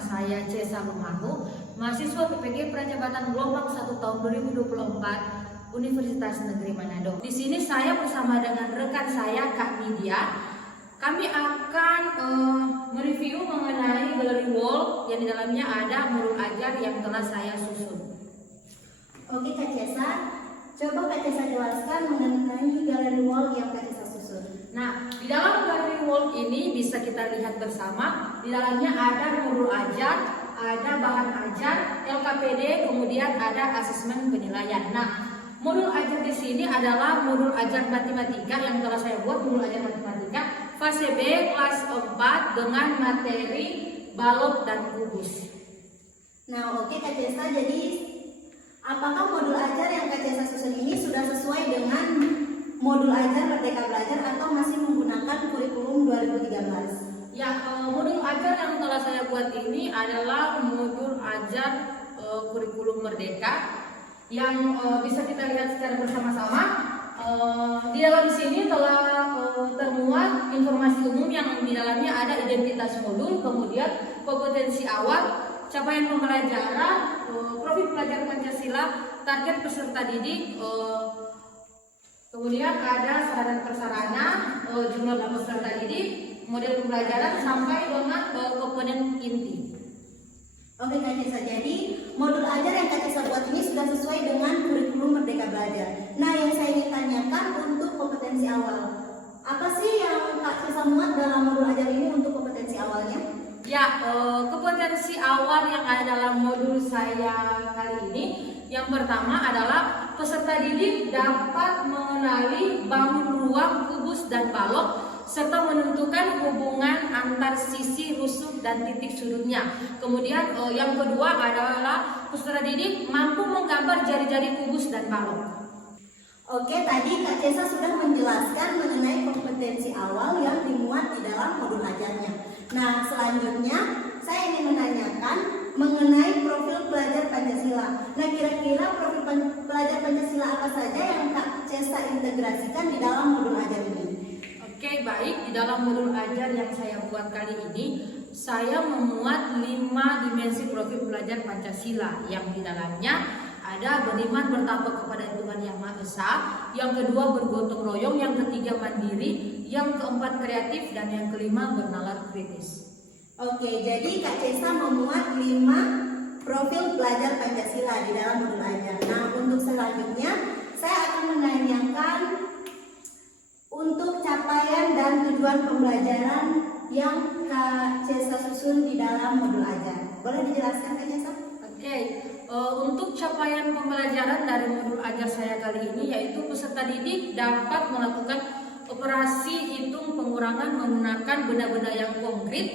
saya Cesa Lumahu, mahasiswa PPG Prajabatan Gelombang 1 tahun 2024 Universitas Negeri Manado. Di sini saya bersama dengan rekan saya Kak Nidia. Kami akan mereview mengenai gallery wall yang di dalamnya ada modul ajar yang telah saya susun. Oke Kak Cesa, coba Kak Cesa jelaskan mengenai gallery wall yang Kak Cesa susun. Nah, di dalam gallery wall ini bisa kita lihat bersama, di dalamnya ada modul ajar, ada bahan ajar, LKPD, kemudian ada asesmen penilaian. Nah, modul ajar di sini adalah modul ajar matematika yang telah saya buat, modul ajar matematika fase B kelas 4 dengan materi balok dan kubus. Nah, oke Kak Cesa, jadi apakah modul ajar yang Kak Cesa susun ini sudah sesuai dengan modul ajar Merdeka Belajar atau masih menggunakan kurikulum 2013? Ya, modul ajar yang telah saya buat ini adalah modul ajar kurikulum Merdeka yang bisa kita lihat secara bersama-sama. Di dalam sini telah termuat informasi umum yang di dalamnya ada identitas modul, kemudian kompetensi awal, capaian pembelajaran, profil pelajar Pancasila, target peserta didik, kemudian ada sarana prasarana, jumlah peserta didik, model pembelajaran sampai dengan komponen inti. Oke Kak Cesa, jadi modul ajar yang Kak Cesa buat ini sudah sesuai dengan kurikulum Merdeka Belajar. Nah, yang saya ingin tanyakan untuk kompetensi awal, apa sih yang Kak Cesa muat dalam modul ajar ini untuk kompetensi awalnya? Ya, kompetensi awal yang ada dalam modul saya kali ini, yang pertama adalah peserta didik dapat mengenali bangun ruang, kubus, dan balok, serta menentukan hubungan antar sisi rusuk dan titik sudutnya. Kemudian yang kedua adalah peserta didik mampu menggambar jari-jari kubus dan balok. Oke, tadi Kak Cesa sudah menjelaskan mengenai kompetensi awal yang dimuat di dalam modul ajarnya. Nah, selanjutnya saya ingin menanyakan mengenai profil pelajar Pancasila. Nah, kira-kira profil pelajar Pancasila apa saja yang Kak Cesa integrasikan di dalam modul ajar ini? Oke, baik. Di dalam modul ajar yang saya buat kali ini, saya memuat 5 dimensi profil pelajar Pancasila yang di dalamnya ada beriman bertakwa kepada Tuhan Yang Maha Esa, yang kedua bergotong royong, yang ketiga mandiri, yang keempat kreatif, dan yang kelima bernalar kritis. Oke, jadi Kak Cesa memuat 5 profil pelajar Pancasila di dalam modul ajar. Nah, untuk selanjutnya saya akan menanyakan untuk capaian dan tujuan pembelajaran yang Kak Cesa susun di dalam modul ajar. Boleh dijelaskan Kak Cesa? Oke, untuk capaian pembelajaran dari modul ajar saya kali ini yaitu peserta didik dapat melakukan operasi hitung pengurangan menggunakan benda-benda yang konkret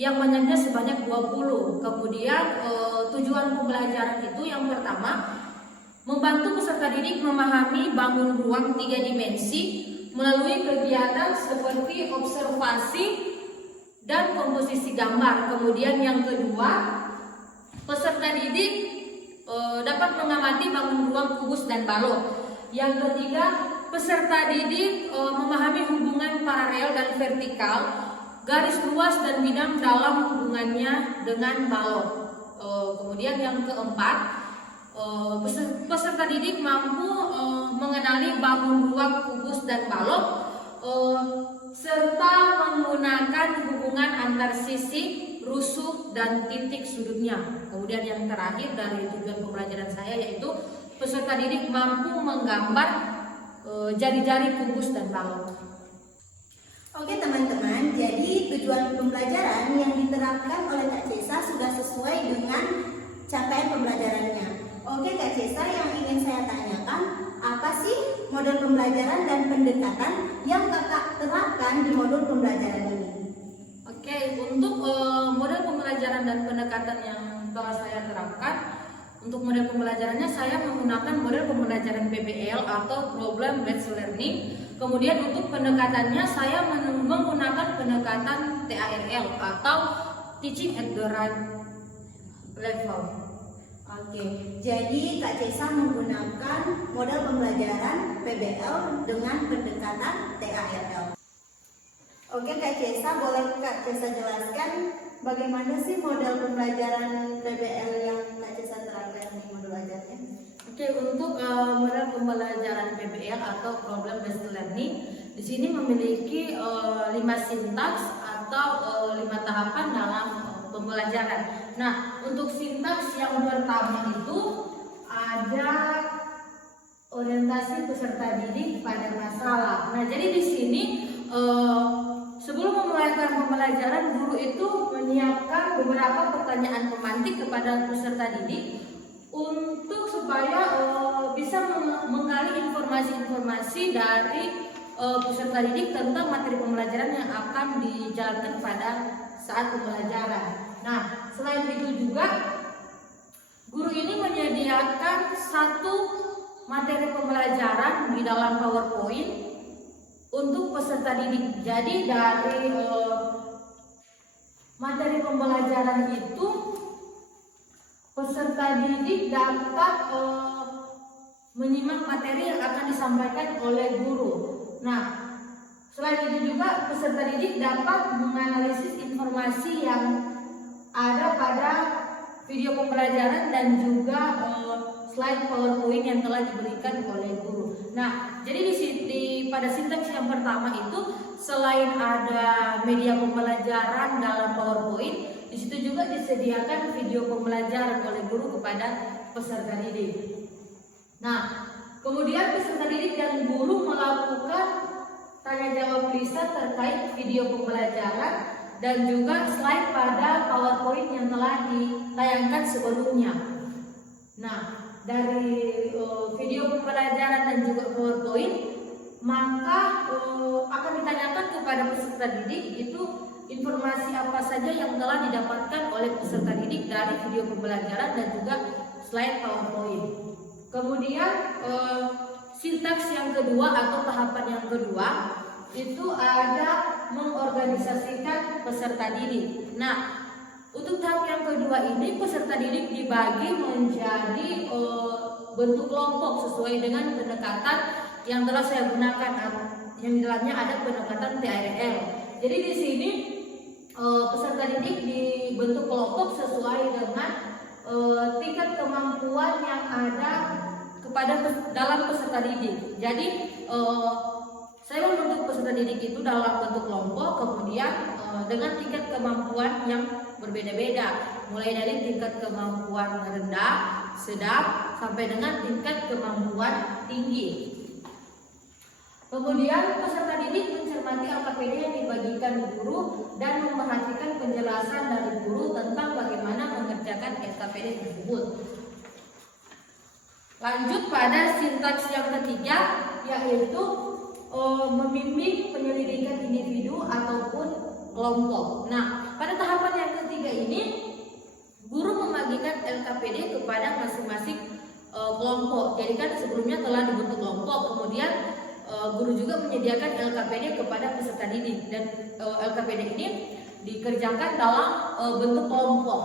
yang banyaknya sebanyak 20. Kemudian tujuan pembelajaran itu yang pertama, membantu peserta didik memahami bangun ruang 3 dimensi melalui kegiatan seperti observasi dan komposisi gambar. Kemudian yang kedua, peserta didik dapat mengamati bangun ruang kubus dan balok. Yang ketiga, peserta didik memahami hubungan paralel dan vertikal, garis luas dan bidang dalam hubungannya dengan balok. Kemudian yang keempat, peserta didik mampu mengenali bangun ruang kubus dan balok serta menggunakan hubungan antar sisi, rusuk, dan titik sudutnya. Kemudian yang terakhir dari tujuan pembelajaran saya yaitu peserta didik mampu menggambar jari-jari kubus dan balok. Oke teman-teman, jadi tujuan pembelajaran yang diterapkan oleh Kak Cesa sudah sesuai dengan capaian pembelajarannya. Oke Kak Cesa, yang ingin saya tanyakan, apa sih model pembelajaran dan pendekatan yang Kakak terapkan di modul pembelajaran ini? Oke, untuk model pembelajaran dan pendekatan yang telah saya terapkan, untuk model pembelajarannya saya menggunakan model pembelajaran PBL atau Problem Based Learning. Kemudian untuk pendekatannya saya menggunakan pendekatan TARL atau Teaching at the Right Level. Oke, jadi Kak Cesa menggunakan model pembelajaran PBL dengan pendekatan TARL. Oke Kak Cesa, boleh Kak Cesa jelaskan bagaimana sih model pembelajaran PBL yang Kak Cesa terapkan di modul ajarnya? Oke, untuk model pembelajaran PBL atau problem based learning di sini memiliki 5 sintaks atau 5 tahapan dalam pembelajaran. Nah, untuk sintaks yang pertama itu ada orientasi peserta didik pada masalah. Nah, jadi di sini sebelum memulai pembelajaran, guru itu menyiapkan beberapa pertanyaan pemantik kepada peserta didik untuk supaya bisa menggali informasi-informasi dari peserta didik tentang materi pembelajaran yang akan dijalankan pada saat pembelajaran. Nah, selain itu juga guru ini menyediakan satu materi pembelajaran di dalam PowerPoint untuk peserta didik. Jadi dari materi pembelajaran itu peserta didik dapat menyimak materi yang akan disampaikan oleh guru. Nah, selain itu juga peserta didik dapat menganalisis informasi yang ada pada video pembelajaran dan juga slide PowerPoint yang telah diberikan oleh guru. Nah, jadi pada sintaks yang pertama itu selain ada media pembelajaran dalam PowerPoint, di situ juga disediakan video pembelajaran oleh guru kepada peserta didik. Nah, kemudian peserta didik dan guru melakukan tanya jawab lisan terkait video pembelajaran dan juga slide pada PowerPoint yang telah ditayangkan sebelumnya. Nah, dari video pembelajaran dan juga PowerPoint, maka akan ditanyakan kepada peserta didik itu informasi apa saja yang telah didapatkan oleh peserta didik dari video pembelajaran dan juga slide PowerPoint. Kemudian sintaks yang kedua atau tahapan yang kedua itu ada mengorganisasikan peserta didik. Nah, untuk tahap yang kedua ini peserta didik dibagi menjadi bentuk kelompok sesuai dengan pendekatan yang telah saya gunakan, yang di dalamnya ada pendekatan TRL. Jadi di sini peserta didik dibentuk kelompok sesuai dengan tingkat kemampuan yang ada dalam peserta didik. Jadi saya membentuk peserta didik itu dalam bentuk kelompok, kemudian dengan tingkat kemampuan yang berbeda-beda, mulai dari tingkat kemampuan rendah, sedang, sampai dengan tingkat kemampuan tinggi. Kemudian peserta didik mencermati LKPD yang dibagikan guru dan memperhatikan penjelasan dari guru tentang bagaimana mengerjakan LKPD tersebut. Lanjut pada sintaks yang ketiga, yaitu membimbing penyelidikan individu ataupun kelompok. Nah, pada tahapan yang ketiga ini, guru membagikan LKPD kepada masing-masing kelompok. Jadi kan sebelumnya telah dibentuk kelompok, kemudian guru juga menyediakan LKPD kepada peserta didik, dan LKPD ini dikerjakan dalam bentuk kelompok.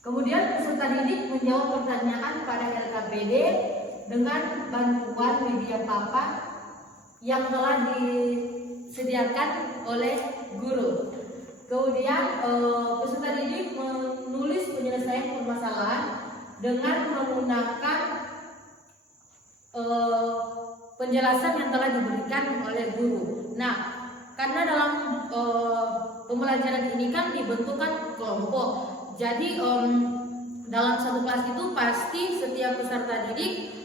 Kemudian peserta didik menjawab pertanyaan pada LKPD dengan bantuan media papan yang telah disediakan oleh guru. Kemudian peserta didik menulis penyelesaian permasalahan dengan menggunakan penjelasan yang telah diberikan oleh guru. Nah, karena dalam pembelajaran ini kan dibentukkan kelompok, jadi dalam satu kelas itu pasti setiap peserta didik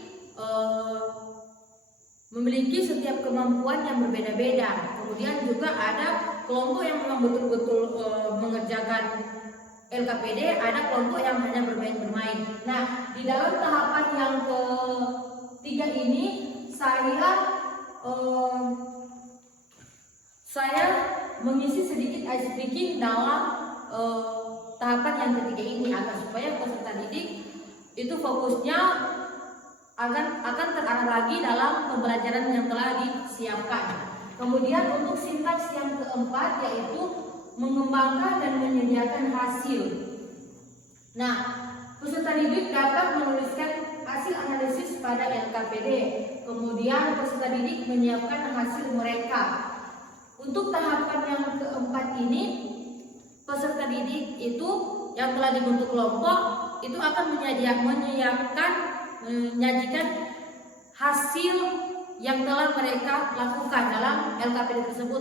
memiliki setiap kemampuan yang berbeda-beda. Kemudian juga ada kelompok yang memang betul-betul mengerjakan LKPD, ada kelompok yang hanya bermain-bermain. Nah, di dalam tahapan yang ketiga ini saya mengisi sedikit ice breaking dalam tahapan yang ketiga ini agar supaya peserta didik itu fokusnya akan terarah lagi dalam pembelajaran yang telah disiapkan. Kemudian untuk sintaks yang keempat yaitu mengembangkan dan menyediakan hasil. Nah, peserta didik dapat menuliskan hasil analisis pada LKPD. Kemudian peserta didik menyiapkan hasil mereka. Untuk tahapan yang keempat ini peserta didik itu yang telah dibentuk kelompok itu akan menyajikan hasil yang telah mereka lakukan dalam LKPD tersebut.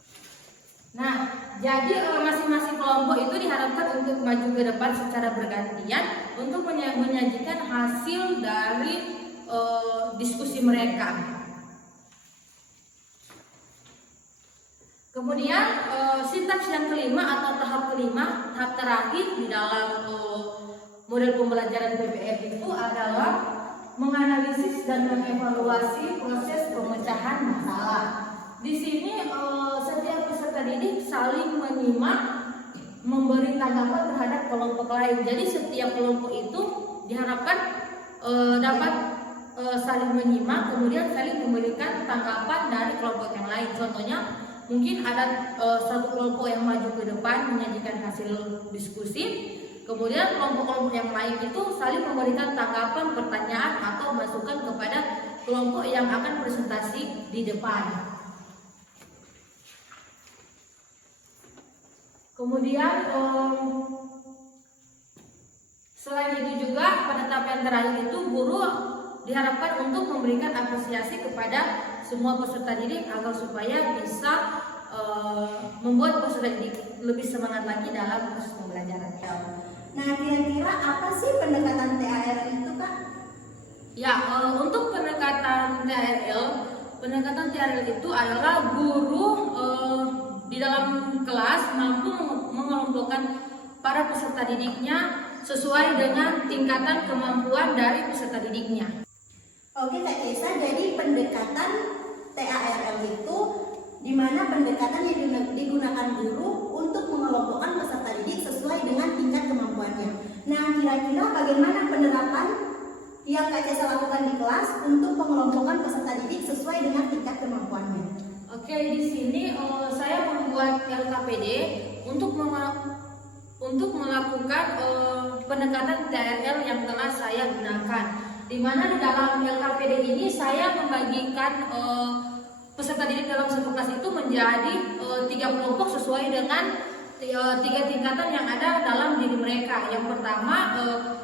Nah, jadi masing-masing kelompok itu diharapkan untuk maju ke depan secara bergantian untuk menyajikan hasil dari diskusi mereka. Kemudian sintaks yang kelima atau tahap kelima, tahap terakhir di dalam model pembelajaran PPR itu adalah menganalisis dan mengevaluasi proses pemecahan masalah. Di sini setiap peserta didik saling menyimak, memberi tanggapan terhadap kelompok lain. Jadi setiap kelompok itu diharapkan dapat saling menyimak, kemudian saling memberikan tanggapan dari kelompok yang lain. Contohnya, mungkin ada satu kelompok yang maju ke depan menyajikan hasil diskusi, kemudian kelompok-kelompok yang lain itu saling memberikan tanggapan, pertanyaan atau masukan kepada kelompok yang akan presentasi di depan. Kemudian selain itu juga pada tahap yang terakhir itu guru diharapkan untuk memberikan apresiasi kepada semua peserta didik agar supaya bisa membuat peserta didik lebih semangat lagi dalam proses pembelajaran. Nah, kira-kira apa sih pendekatan TARL itu, Kak? Ya, untuk pendekatan TARL itu adalah guru di dalam kelas mampu mengelompokkan para peserta didiknya sesuai dengan tingkatan kemampuan dari peserta didiknya. Oke Kak Kesa, jadi pendekatan TARL itu di mana pendekatan yang digunakan guru untuk mengelompokkan peserta didik sesuai dengan tingkat kemampuannya. Nah, kira-kira bagaimana penerapan yang Kak Kesa lakukan di kelas untuk mengelompokkan peserta didik sesuai dengan tingkat kemampuannya? Oke, di sini saya membuat LKPD untuk melakukan pendekatan TARL yang telah saya gunakan. Di mana di dalam LKPD ini saya membagikan peserta didik dalam satu kelas itu menjadi 3 kelompok sesuai dengan 3 tingkatan yang ada dalam diri mereka. Yang pertama,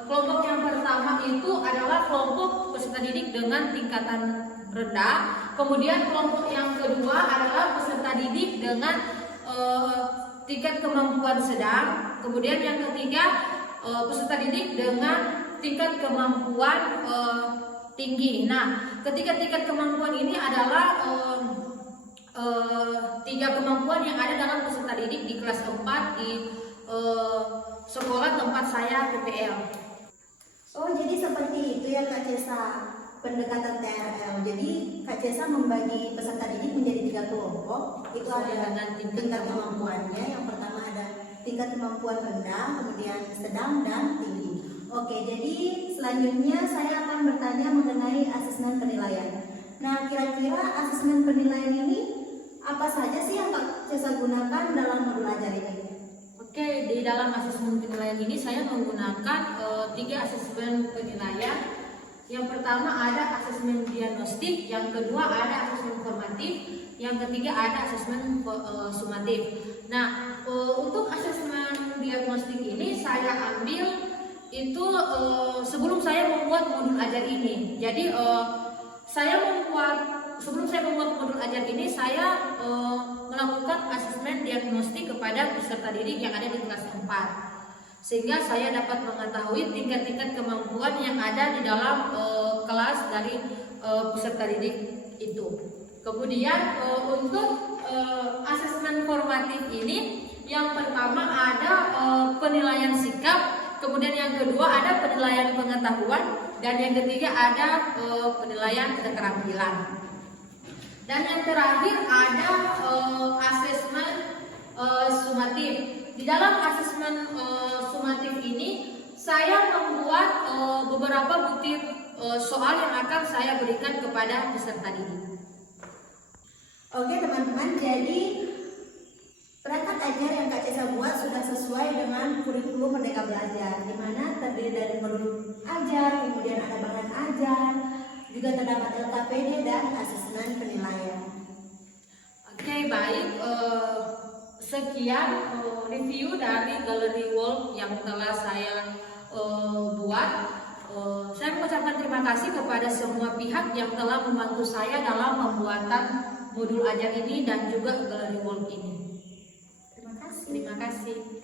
kelompok yang pertama itu adalah kelompok peserta didik dengan tingkatan rendah. Kemudian kelompok yang kedua adalah peserta didik dengan tingkat kemampuan sedang. Kemudian yang ketiga peserta didik dengan tingkat kemampuan tinggi. Nah, ketiga tingkat kemampuan ini adalah 3 kemampuan yang ada dalam peserta didik di kelas 4 di sekolah tempat saya PPL. Oh, jadi seperti itu ya Kak Cesa, pendekatan TRL. Jadi Kak Cesa membagi peserta didik menjadi 3 kelompok. Itu ada tingkat kemampuannya. Yang pertama ada tingkat kemampuan rendah, kemudian sedang dan tinggi. Oke, jadi selanjutnya saya akan bertanya mengenai asesmen penilaian. Nah, kira-kira asesmen penilaian ini apa saja sih yang Kak Cesa gunakan dalam modul ajar ini? Oke, di dalam asesmen penilaian ini saya menggunakan 3 asesmen penilaian. Yang pertama ada asesmen diagnostik, yang kedua ada asesmen formatif, yang ketiga ada asesmen sumatif. Nah, untuk asesmen diagnostik ini saya ambil itu sebelum saya membuat modul ajar ini. Jadi sebelum saya membuat modul ajar ini saya melakukan asesmen diagnostik kepada peserta didik yang ada di kelas 4, sehingga saya dapat mengetahui tingkat-tingkat kemampuan yang ada di dalam kelas dari peserta didik itu. Kemudian untuk asesmen formatif ini, yang pertama ada penilaian sikap, kemudian yang kedua ada penilaian pengetahuan, dan yang ketiga ada penilaian keterampilan. Dan yang terakhir ada asesmen sumatif. Di dalam asesmen sumatif ini saya membuat beberapa butir soal yang akan saya berikan kepada peserta didik. Oke teman-teman, jadi perangkat ajar yang Kak Cesa buat sudah sesuai dengan kurikulum Merdeka Belajar, di mana terdiri dari modul ajar, kemudian ada bahan ajar, juga terdapat LKPD dan asesmen penilaian. Oke, baik. sekian review dari Gallery Wall yang telah saya buat. Saya mengucapkan terima kasih kepada semua pihak yang telah membantu saya dalam pembuatan modul ajar ini dan juga Gallery Wall ini. Terima kasih. Terima kasih.